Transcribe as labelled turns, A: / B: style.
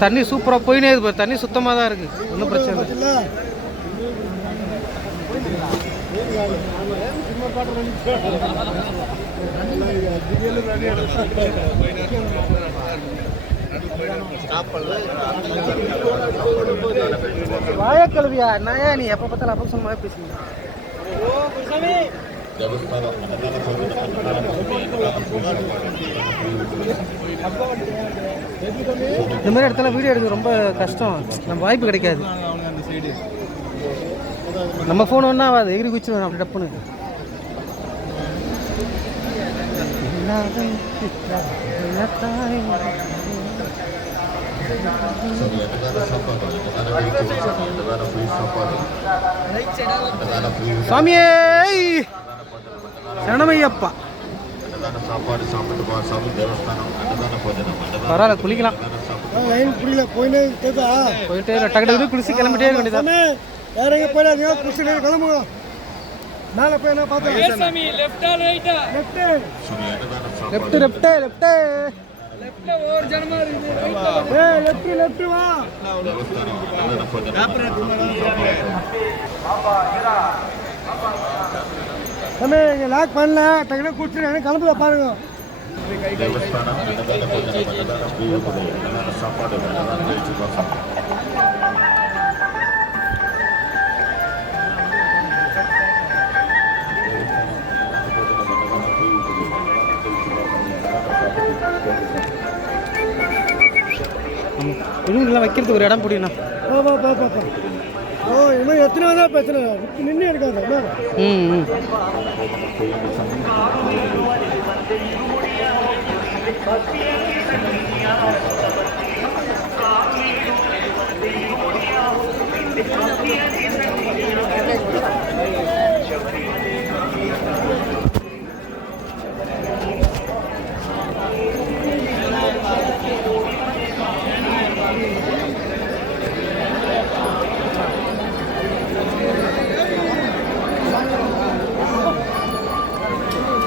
A: தண்ணி சூப்பராக போயினே இது தண்ணி சுத்தமாக தான் இருக்குது ஒன்றும் பிரச்சனை இல்லை. வாயக்கழுவியா என்னையா நீ? எப்போ பார்த்தாலும் அப்போ சொன்ன மாதிரி பேசுங்க இந்த மாதிரி இடத்துல வீடியோ எடுக்க ரொம்ப கஷ்டம். நம்ம வாய்ப்பு கிடைக்காது. நம்ம ஃபோன் ஒன்றா ஆகாது. எகிரி குச்சி அப்படி டப்புன்னு சாமியே! சரணமையப்பா.
B: அன்னதான சாப்பாடு சாப்பிட்டு சாமி தேவஸ்தானம். அன்னதான
A: பரவாயில்ல குளிக்கலாம்.
C: லைன் புரியல போயினே கேட்டா.
A: போயிட்டு டக்கு டக்கு குளிச்சு கிளம்பிட்டே இருக்க வேண்டியதான்
C: சாமி வேற எங்க போயிடாதீங்க குடிச்சு கிளம்புங்க. மேலே போய் என்ன பார்த்தேன்
D: சாமி லெஃப்டா ரைட்டா
C: லெஃப்ட்
A: லெஃப்ட் லெஃப்ட் லெஃப்ட்
D: லெஃப்ட்ல ஜனமா ரைட்ல
C: ஏய் வா. லாக் பண்ணல டக்குனு குடிச்சு கிளம்புல பாருங்க.
B: வாசம்
A: இவங்கெல்லாம் வைக்கிறதுக்கு ஒரு இடம் பிடிக்கணும்
C: போ போ போ போ போ ஓ இனிமேல் எத்தனை வேணா பிரச்சனை நின்று இருக்காது
A: ம் ம்.
E: Bacana.